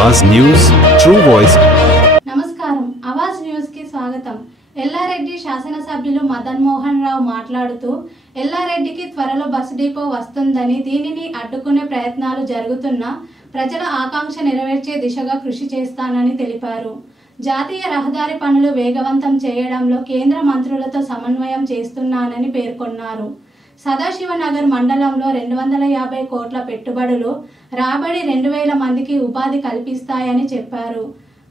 आवाज news true voice. నమస్కారం Awaaz news కి స్వాగతం। ఎల్లారెడ్డి శాసనసభ్యులు మదన్ మోహన్ రావు మాట్లాడుతూ ఎల్లారెడ్డికి త్వరలో బస్ డిపో వస్తుందని దీనిని అడ్డుకునే ప్రయత్నాలు జరుగుతున్నా ప్రజల ఆకాంక్ష నెరవేర్చే దిశగా కృషి చేస్తానని తెలిపారు। జాతీయ రహదారి పనులు వేగవంతం చేయడంలో కేంద్ర మంత్రులతో సమన్వయం చేస్తున్నానని పేర్కొన్నారు। సదాశివనగర్ మండలంలో 250 కోట్ల పెట్టుబడులు రాబడి 2000 మందికి ఉపాధి కల్పిస్తాయని చెప్పారు।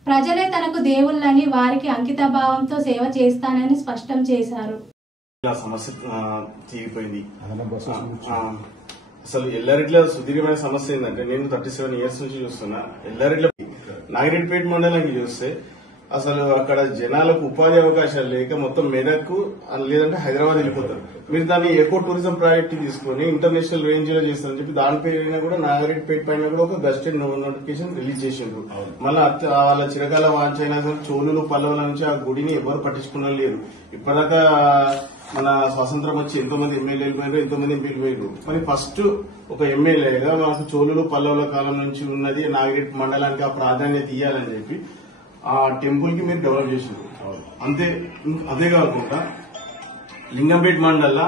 ప్రజలే తనకు దేవుళ్ళని వారికి అంకితభావంతో సేవ చేస్తానని స్పష్టం చేశారు। సమస్య తీరిపోయింది। అసలు ఎల్లారెడ్డిలో సుదీర్ఘమైన సమస్య ఏంటంటే నేను 37 ఇయర్స్ నుంచి చూస్తున్నా। ఎల్లారెడ్డిలో నాగిరెడ్డిపేట మండలానికి చూస్తే అసలు అక్కడ జనాలకు ఉపాధి అవకాశాలు లేక మొత్తం మెదక్ లేదంటే హైదరాబాద్ వెళ్ళిపోతారు। మీరు దాన్ని ఎకో టూరిజం ప్రాజెక్ట్ తీసుకుని ఇంటర్నేషనల్ రేంజ్ లో చేస్తారని చెప్పి దానిపైన కూడా నాగిరెడ్డిపేట పైన కూడా ఒక గస్టెడ్ నోటిఫికేషన్ రిలీజ్ చేసిండ్రు। మళ్ళీ వాళ్ళ చిరకాల వాంచైనా సరే చోళులు పల్లవుల నుంచి ఆ గుడిని ఎవరు పట్టించుకున్న లేరు। ఇప్పటిదాకా మన స్వాతంత్రం వచ్చి ఎంతో మంది ఎమ్మెల్యేలు పోయారు, ఎంతో మంది ఎంపీలు పోయారు। మరి ఫస్ట్ ఒక ఎమ్మెల్యేగా మాకు చోళులు పల్లవుల కాలం నుంచి ఉన్నది నాగిరెడ్డి మండలానికి ఆ ప్రాధాన్యత ఇవ్వాలని చెప్పి ఆ టెంపుల్ కి మీరు డెవలప్ చేసిండ్రు। అదే కాకుండా లింగంపేట మండల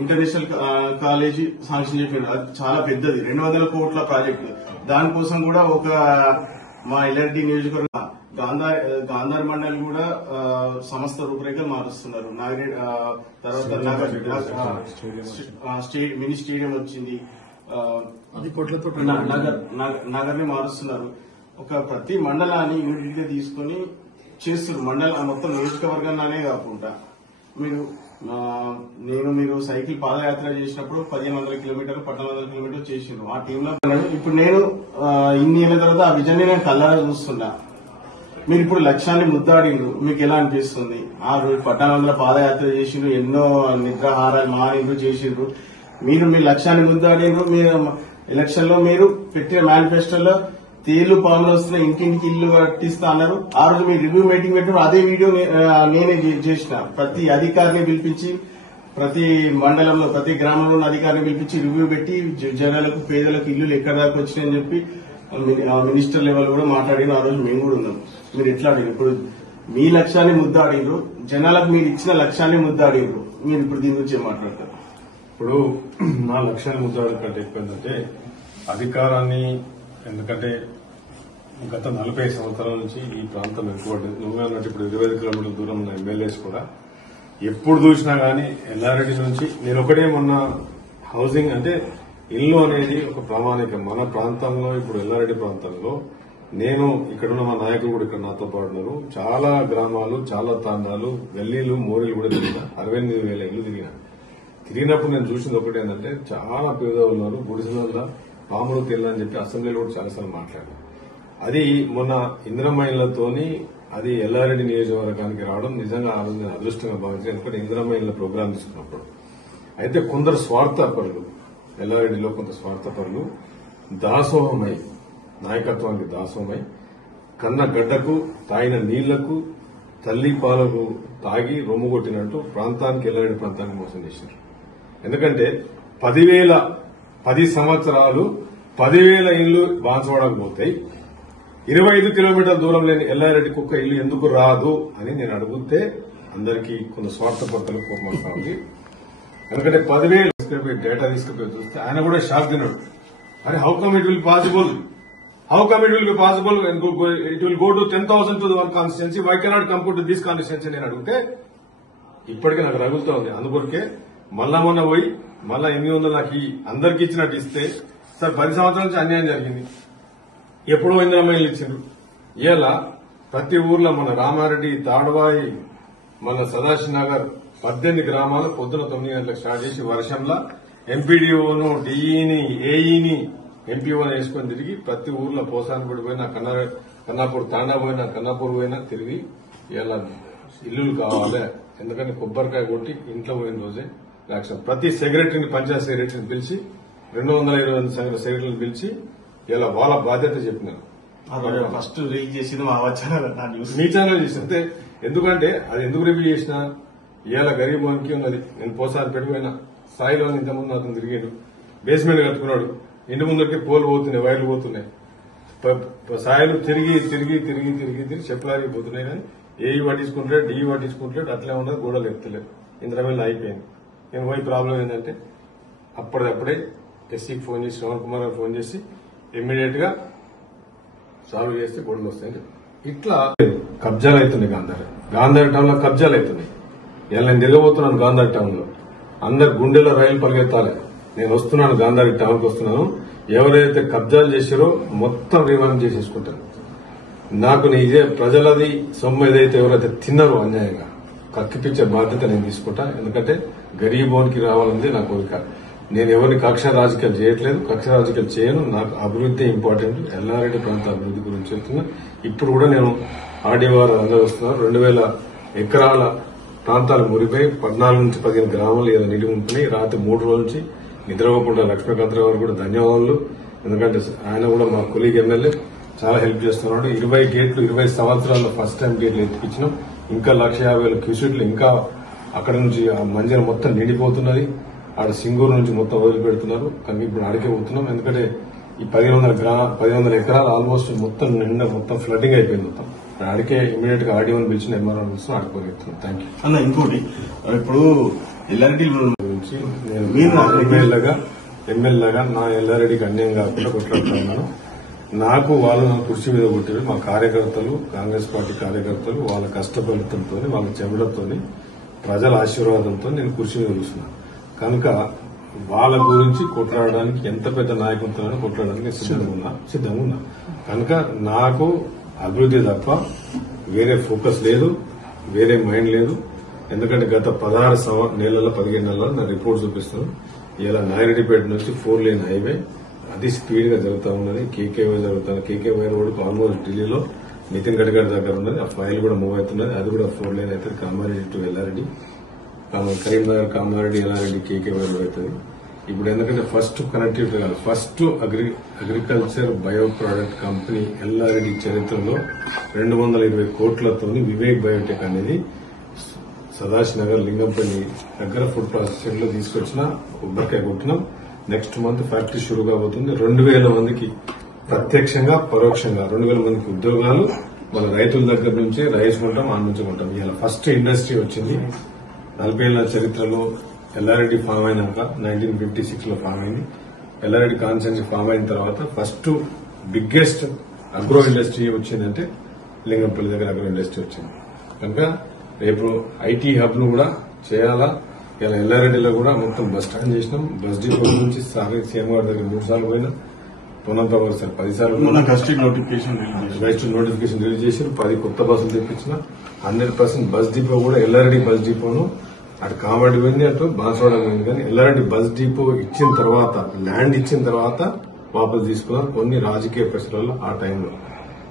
ఇంటర్నేషనల్ కాలేజీ శాంక్షన్ చెప్పినారు। అది చాలా పెద్దది, 200 కోట్ల ప్రాజెక్టు। దానికోసం కూడా ఒక మా ఎల్ఆర్డి నియోజకవర్గం గాంధార్ మండలి కూడా సంస్థ రూపురేఖలు మారుస్తున్నారు। తర్వాత మినీ స్టేడియం వచ్చింది, నగర్ ని మారుస్తున్నారు। ఒక ప్రతి మండలాన్ని యూనిట్ గా తీసుకుని చేస్తున్నారు। మండలం మొత్తం నియోజకవర్గాన్ని కాకుండా మీరు సైకిల్ పాదయాత్ర చేసినప్పుడు 1500 కిలోమీటర్లు 1400 కిలోమీటర్లు చేసిండ్రు ఆ టీంలో। ఇప్పుడు నేను ఇన్ని ఏళ్ల తర్వాత ఆ విజన్ నేను కళ్ళారా చూస్తున్నా। మీరు ఇప్పుడు లక్ష్యాన్ని ముద్దాడిండ్రు, మీకు ఎలా అనిపిస్తుంది? ఆ రోజు 1400 పాదయాత్ర చేసిండ్రు, ఎన్నో నిద్రాహారాలు మారిండ్రు చేసిండ్రు, మీరు మీ లక్ష్యాన్ని ముద్దాడిండ్రు। మీరు ఎలక్షన్ లో మీరు పెట్టిన మేనిఫెస్టోలో తేలు పాములు వస్తున్న ఇంటింటికి ఇల్లు కట్టిస్తా అన్నారు। ఆ రోజు మీరు రివ్యూ మీటింగ్ పెట్టిన అదే వీడియో నేనే చేసిన। ప్రతి అధికారిని పిలిపించి ప్రతి మండలంలో ప్రతి గ్రామంలో ఉన్న అధికారిని పిలిపించి రివ్యూ పెట్టి జనాలకు పేదలకు ఇల్లు ఎక్కడ దాకా వచ్చినాయని చెప్పి మినిస్టర్ లెవెల్ కూడా మాట్లాడిన ఆ రోజు మేము కూడా ఉన్నాం। మీరు ఎట్లా అడిగారు? ఇప్పుడు మీ లక్ష్యాన్ని ముద్దాడినరు, జనాలకు మీరు ఇచ్చిన లక్ష్యాన్ని ముద్దాడినరు, మీరు ఇప్పుడు దీని గురించి మాట్లాడతారు? ఇప్పుడు నా లక్ష్యాన్ని ముద్దాడడం కంటే ఎక్కువ ఏంటంటే అధికారాన్ని, ఎందుకంటే గత 40 సంవత్సరాల నుంచి ఈ ప్రాంతం ఎక్కువడ్డది। నువ్వే అన్నట్టు ఇప్పుడు 25 కిలోమీటర్ల దూరం ఉన్న ఎమ్మెల్యేస్ కూడా ఎప్పుడు చూసినా గానీ ఎల్లారెడ్డి నుంచి నేను ఒకటే మొన్న హౌసింగ్ అంటే ఇల్లు అనేది ఒక ప్రామాణికం మన ప్రాంతంలో। ఇప్పుడు ఎల్లారెడ్డి ప్రాంతంలో నేను ఇక్కడున్న మా నాయకులు కూడా ఇక్కడ నాతో పాటు ఉన్నారు, చాలా గ్రామాలు చాలా తాండాలు గల్లీలు మోరీలు కూడా తిరిగిన 68,000 ఇల్లు తిరిగినప్పుడు నేను చూసింది ఒకటి ఏంటంటే చాలా పేదలు ఉన్నారు, గుడిసెల పాములు తెల్లని చెప్పి అసెంబ్లీలో కూడా చాలాసార్లు మాట్లాడారు। అది మొన్న ఇందిరమ్మ ఇళ్లతోని అది ఎల్లారెడ్డి నియోజకవర్గానికి రావడం నిజంగా అదృష్టంగా భావించారు। ఎందుకంటే ఇందిరమ్మ ఇళ్ల ప్రోగ్రాం తీసుకున్నప్పుడు అయితే కొందరు స్వార్థపరులు, ఎల్లారెడ్డిలో కొంత స్వార్థపరులు దాసోహమై, నాయకత్వానికి దాసోహమై కన్న గడ్డకు తాగిన నీళ్లకు తల్లి పాలకు తాగి రొమ్ము కొట్టినట్టు ప్రాంతానికి ఎల్లారెడ్డి ప్రాంతానికి మోసం చేశారు। ఎందుకంటే 10 సంవత్సరాలు 10,000 ఇళ్లు బాన్సవాడకపోతాయి, 25 కిలోమీటర్ల దూరం లేని ఎల్లారెడ్డికి ఒక్క ఇల్లు ఎందుకు రాదు అని నేను అడిగితే అందరికీ కొంత స్వార్థపడతలు కోపం వస్తా ఉంది। ఎందుకంటే 10,000 తీసుకుపోయి డేటా తీసుకుపోయి చూస్తే ఆయన కూడా షాక్ తిన్నాడు। అరే how come it will possible, it will go to 10,000 to one constituency, why cannot come to this constituency నేను అడిగితే ఇప్పటికీ నాకు రగులుతా ఉంది। అందుకొరకే మొన్న పోయి మళ్ళా 800 నాకు అందరికి ఇచ్చినట్టు ఇస్తే సార్ 10 సంవత్సరాల నుంచి అన్యాయం జరిగింది, ఎప్పుడో ఇందిరమ్మ ఇచ్చిండ్రు। ఇలా ప్రతి ఊర్లో మన రామారెడ్డి, తాడవాయి, మన సదాశివనగర్ 18 గ్రామాలు పొద్దున 9 గంటలకు స్టార్ట్ చేసి వర్షంలో ఎంపీడీఓను, డిఈని, ఏఈని, ఎంపీఓని వేసుకొని తిరిగి ప్రతి ఊర్లో పోసానపడి పోయినా, కన్నాపూర్ తాండా పోయినా, కన్నాపూర్ పోయినా తిరిగి ఇలా ఇల్లులు కావాలి, ఎందుకంటే కొబ్బరికాయ కొట్టి ఇంట్లో పోయిన రోజే యాక్షన్। ప్రతి సెక్రటరీని, పంచాయత్ సెక్రటరీని పిలిచి 220 సెక్రటరీని పిలిచి ఇలా వాళ్ళ బాధ్యత చెప్పినారు। ఫస్ట్ రిలీజ్ చేసింది మా మీ ఛానల్ చేసి ఎందుకంటే అది ఎందుకు రివ్యూ చేసినా ఇవాళ గరీబ్ వానికి ఉన్నది। నేను పోసాను పెట్టిపోయినా స్థాయిలో ఇంతకుముందు అతను తిరిగాడు, బేస్మెంట్ కట్టుకున్నాడు, ఇంటి ముందరికి పోలు పోతున్నాయి, వైర్లు పోతున్నాయి, సాయలు తిరిగి చెప్పలాగిపోతున్నాయి కానీ ఏఈ పట్టించుకుంటాడు, డిఈ పట్టించుకుంటాడు, అట్లే ఉన్నది గోడలు ఎత్తలేదు. ఇంద్రమిల్ అయిపోయింది. నేను పోయి ప్రాబ్లం ఏంటంటే అప్పటికప్పుడే ఎస్సీకి ఫోన్ చేసి, శ్రవణ్ కుమార్ గారు ఫోన్ చేసి ఇమ్మీడియట్ గా సాల్వ్ చేస్తే గొడవలు వస్తాయి. ఇట్లా కబ్జాలు అవుతున్నాయి. గాంధారి టౌన్ లో కబ్జాలు అవుతున్నాయి. ఇలా నేను దిగబోతున్నాను గాంధారి టౌన్ లో. అందరు గుండెలో రైలు పరిగెత్తాలి. నేను వస్తున్నాను, గాంధారి టౌన్ కి వస్తున్నాను. ఎవరైతే కబ్జాలు చేశారో మొత్తం రిమాండ్ చేసేసుకుంటారు. నాకు ఇదే ప్రజలది సొమ్ము ఏదైతే ఎవరైతే తిన్నారో అన్యాయంగా కక్కిపించే బాధ్యత నేను తీసుకుంటా. ఎందుకంటే గరీబోనికి రావాలని నా కోరిక. నేను ఎవరిని కక్ష రాజకీయాలు చేయట్లేదు, కక్ష రాజకీయాలు చేయను. నాకు అభివృద్ధి ఇంపార్టెంట్. ఎల్లారెడ్డి ప్రాంత అభివృద్ధి గురించి చెప్తున్నా. ఇప్పుడు కూడా నేను ఆర్డీఓ వారు అందరూ వస్తున్నారు. 2000 ఎకరాల ప్రాంతాలు మురిపోయి 14 నుంచి 15 గ్రామాలు ఏదో నిలిగి ఉంటున్నాయి. రాత్రి 3 రోజుల నుంచి నిద్రపోకుండా లక్ష్మీకాంతరావు గారు కూడా ధన్యవాదాలు. ఎందుకంటే ఆయన కూడా మా కొలీగ్ ఎమ్మెల్యే చాలా హెల్ప్ చేస్తున్నాడు. 20 గేట్లు 20 సంవత్సరాల్లో ఫస్ట్ టైం గేట్లు ఎత్తిపించినాం. ఇంకా 1,50,000 క్యూసెట్లు ఇంకా అక్కడ నుంచి ఆ మంజన మొత్తం నిండిపోతున్నది. ఆడ సింగూరు నుంచి మొత్తం వదిలిపెడుతున్నారు. కానీ ఇప్పుడు అడిగే పోతున్నాం. ఎందుకంటే ఈ 1100 ఎకరాలు ఆల్మోస్ట్ మొత్తం నిండా మొత్తం ఫ్లడ్డింగ్ అయిపోయింది. మొత్తం అడికే ఇమీడియట్ గా ఆర్డీఓని పిలిచిన ఎంఆర్ఓ పిలిచిన ఆడుకోగలుగుతున్నాం. థ్యాంక్ యూ అన్న. ఇంకోటి ఇప్పుడు ఎల్ఆర్డి గురించి నేను ఎమ్మెల్యేగా నా ఎల్లారెడ్డికి అన్యాయం కాకుండా కొట్లాడుతున్నాను. నాకు వాళ్ళు నా కుర్చీ మీద కొట్టారు. మా కార్యకర్తలు, కాంగ్రెస్ పార్టీ కార్యకర్తలు వాళ్ళ కష్టఫలితంతో, వాళ్ళ చెమటతో, ప్రజల ఆశీర్వాదంతో నేను కుర్చీ మీద కూర్చున్నాను. కనుక వాళ్ళ గురించి కొట్లాడడానికి ఎంత పెద్ద నాయకులతో కొట్లాడడానికి సిద్ధంగా ఉన్నా. కనుక నాకు అభివృద్ధి తప్ప వేరే ఫోకస్ లేదు, వేరే మైండ్ లేదు. ఎందుకంటే గత 16 నెలల 15 నెలల నా రిపోర్ట్ చూపిస్తాను. ఇలా నాగిరెడ్డిపేట నుంచి 4 లేన్ హైవే అది స్పీడ్ గా జరుగుతూ ఉన్నది. కేకేవై జరుగుతుంది. కేకేవై రోడ్ ఆల్మోస్ట్ ఢిల్లీలో నితిన్ గడ్కరీ దగ్గర ఉన్నది. ఆ ఫైల్ కూడా మూవ్ అవుతున్నది. అది కూడా 4 లేన్ అవుతుంది. కామారెడ్డి టు ఎల్లారెడ్డి, కరీంనగర్, కామారెడ్డి, ఎల్లారెడ్డి, కేకేవై రోడ్ అవుతుంది. ఇప్పుడు ఎందుకంటే ఫస్ట్ కనెక్టివిటీ కాదు, first agriculture bio product company Yellareddy చరిత్రలో 220 కోట్లతో వివేక్ బయోటెక్ అనేది సదాశివనగర్ లింగంపల్లి దగ్గర ఫుడ్ ప్రాసెసింగ్ లో తీసుకొచ్చిన కొబ్బరికాయ కొట్టినాం. నెక్స్ట్ మంత్ ఫ్యాక్టరీ షురూ కాబోతుంది. 2000 మందికి ప్రత్యక్షంగా పరోక్షంగా 2000 మందికి ఉద్యోగాలు మన రైతుల దగ్గర నుంచి రాయించుకుంటాం, ఆనందించుకుంటాం. ఇలా ఫస్ట్ ఇండస్ట్రీ వచ్చింది 40 ఏళ్ల చరిత్రలో. ఎల్లారెడ్డి ఫామ్ అయినాక 1956 లో ఫామ్ అయింది. ఎల్లారెడ్డి కాన్స్టిట్యున్సీ ఫామ్ అయిన తర్వాత ఫస్ట్ బిగ్గెస్ట్ అగ్రో ఇండస్ట్రీ వచ్చిందంటే లింగంపల్లి దగ్గర అగ్రో ఇండస్ట్రీ వచ్చింది. కనుక రేపు ఐటీ హబ్ ను కూడా చేయాలా. ఇలా ఎల్లారెడ్డిలో కూడా మొత్తం బస్ స్టాండ్ చేసినాం. బస్ డిపో నుంచి సీఎం గారి దగ్గర 3 సార్లు పోయినా, పొన్నంత సార్ 10 సార్లు నోటిఫికేషన్ రిలీజ్ చేశారు. 10 కొత్త బస్సులు తెప్పించిన. 100% బస్ డిపో కూడా ఎల్లారెడ్డి బస్ డిపోను అటు కామారెడ్డి పోయింది, అటు బాన్స్వాడ పోయింది. కానీ ఎల్లారెడ్డి బస్ డిపో ఇచ్చిన తర్వాత, ల్యాండ్ ఇచ్చిన తర్వాత వాపసు తీసుకున్నారు కొన్ని రాజకీయ ప్రశ్నల్లో ఆ టైంలో.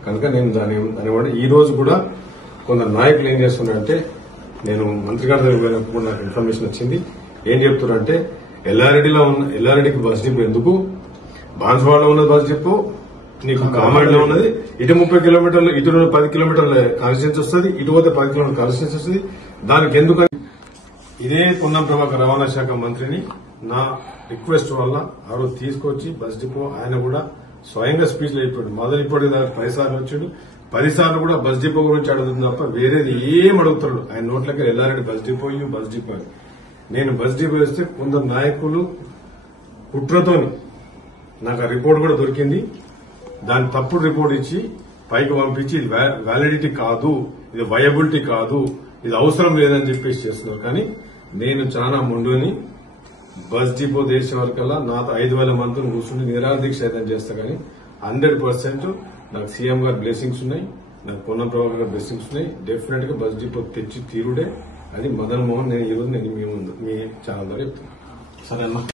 కనుక నేను దాని ఈ రోజు కూడా కొందరు నాయకులు ఏం చేస్తున్నారంటే, నేను మంత్రి గారి దగ్గర పోయినప్పుడు నాకు ఇన్ఫర్మేషన్ వచ్చింది. ఏం చెప్తున్నారంటే ఎల్లారెడ్డికి బస్ డిపో ఎందుకు, బాన్స్వాడలో ఉన్నది బస్ డిపో, నీకు కామారెడ్డిలో ఉన్నది, ఇటు 30 కిలోమీటర్లు, ఇటు 10 కిలోమీటర్ల కాన్స్టిట్యున్సీ వస్తుంది, ఇటు పోతే 10 కిలోమీటర్ల కాన్స్టిట్యున్సీ వస్తుంది. దానికి ఎందుకని ఇదే పొన్నం ప్రభాకర్ రవాణా శాఖ మంత్రిని నా రిక్వెస్ట్ వల్ల ఆ రోజు తీసుకొచ్చి బస్ డిపో ఆయన కూడా స్వయంగా స్పీచ్ లో చెప్పాడు. మొదలు ఇప్పటికి 10 సార్లు వచ్చాడు. 10 సార్లు కూడా బస్ డిపో గురించి అడుగుతుంది తప్ప వేరేది ఏం అడుగుతాడు ఆయన నోట్లకి ఎల్లారెడ్డి బస్ డిపో అని. నేను బస్ డిపో వేస్తే కొందరు నాయకులు కుట్రతోని నాకు ఆ రిపోర్ట్ కూడా దొరికింది. దాని తప్పుడు రిపోర్ట్ ఇచ్చి పైకి పంపించి ఇది వ్యాలిడిటీ కాదు, ఇది వయబిలిటీ కాదు, ఇది అవసరం లేదని చెప్పేసి చేస్తున్నారు. కానీ నేను చాలా ముందుని బస్ డిపో దేశ వరకల్లా నాతో 5,000 మందిని కూర్చుని నిరాహార దీక్ష అయితే చేస్తా. కానీ 100% నాకు సీఎం గారి బ్లెస్సింగ్స్ ఉన్నాయి, నాకు పొన్నం ప్రభాకర్ గారి బ్లెస్సింగ్స్ ఉన్నాయి. డెఫినెట్ గా బస్ డిపో తెచ్చి తీరుడే. అది మదన్ మోహన్ నేను ఈ రోజు మీ ఛానల్ ద్వారా చెప్తున్నాను. సరే అన్న.